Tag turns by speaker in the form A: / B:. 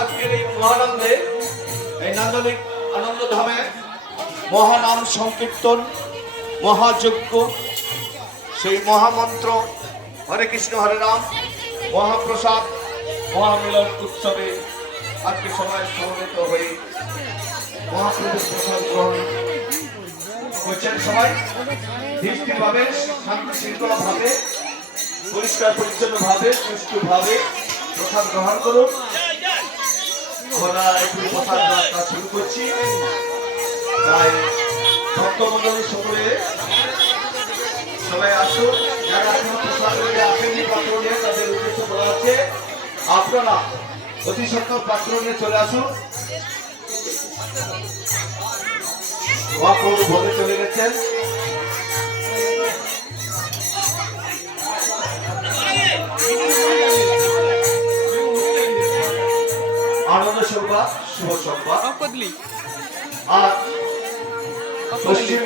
A: আজকের এই মহানন্দে, এই নান্দনিক আনন্দ ধামে মহানাম সংকীর্তন, মহাযজ্ঞ, সেই মহামন্ত্র, হরে কৃষ্ণ, হরে রাম মহাপ্রসাদ, মহামিলন উৎসবে আজকে সবাই সমবেত হয়ে প্রসাদ গ্রহণ সবাই। শান্তি শৃঙ্খলা ভাবে পরিষ্কার পরিচ্ছন্ন ভাবে প্রসাদ গ্রহণ করুন। আমরা প্রসাদ শুরু করছি। তাই ভক্তমন্ডলী সকলে আছে আপনারা অতি সত্তর পাত্র নিয়ে চলে আসুন। মহাপ্রভু ভোগে চলে গেছেন। আনন্দ সংবাদ শুভ সংবাদ। আর পশ্চিমের